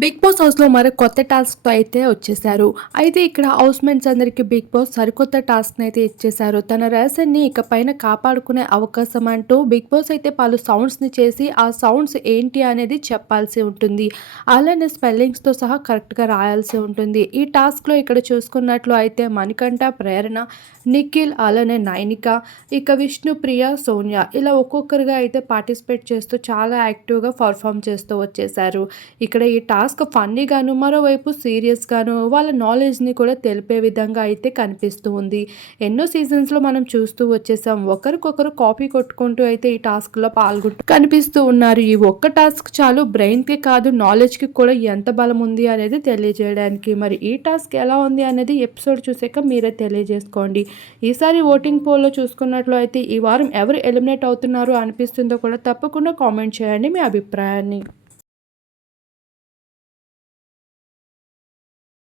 Big boss హౌస్లో మరో కొత్త టాస్క్తో అయితే వచ్చేసారు. అయితే ఇక్కడ హౌస్ మేట్స్ అందరికీ బిగ్ బాస్ సరికొత్త టాస్క్ని అయితే ఇచ్చేశారు. తన రహస్యాన్ని ఇక పైన కాపాడుకునే అవకాశం అంటూ బిగ్ బాస్ అయితే పలు సౌండ్స్ని చేసి ఆ సౌండ్స్ ఏంటి అనేది చెప్పాల్సి ఉంటుంది. అలానే స్పెల్లింగ్స్తో సహా కరెక్ట్గా రాయాల్సి ఉంటుంది. ఈ టాస్క్లో ఇక్కడ చూసుకున్నట్లు అయితే మణికంఠ ప్రేరణ నిఖిల్ అలానే నైనిక ఇక విష్ణుప్రియ సోనియా ఇలా ఒక్కొక్కరుగా అయితే పార్టిసిపేట్ చేస్తూ చాలా యాక్టివ్గా పర్ఫామ్ చేస్తూ వచ్చేసారు ఇక్కడ ఈ టాస్క్ టాస్క్ ఫన్నీగాను మరోవైపు సీరియస్గాను వాళ్ళ నాలెడ్జ్ని కూడా తెలిపే విధంగా అయితే కనిపిస్తూ ఉంది. ఎన్నో సీజన్స్లో మనం చూస్తూ వచ్చేసాం. ఒకరికొకరు కాపీ కొట్టుకుంటూ అయితే ఈ టాస్క్లో పాల్గొంటూ కనిపిస్తూ ఉన్నారు. ఈ ఒక్క టాస్క్ చాలు బ్రెయిన్కి కాదు నాలెడ్జ్కి కూడా ఎంత బలం ఉంది అనేది తెలియజేయడానికి. మరి ఈ టాస్క్ ఎలా ఉంది అనేది ఎపిసోడ్ చూసాక మీరే తెలియజేసుకోండి. ఈసారి ఓటింగ్ పోల్లో చూసుకున్నట్లు అయితే ఈ వారం ఎవరు ఎలిమినేట్ అవుతున్నారో అనిపిస్తుందో కూడా తప్పకుండా కామెంట్ చేయండి మీ అభిప్రాయాన్ని.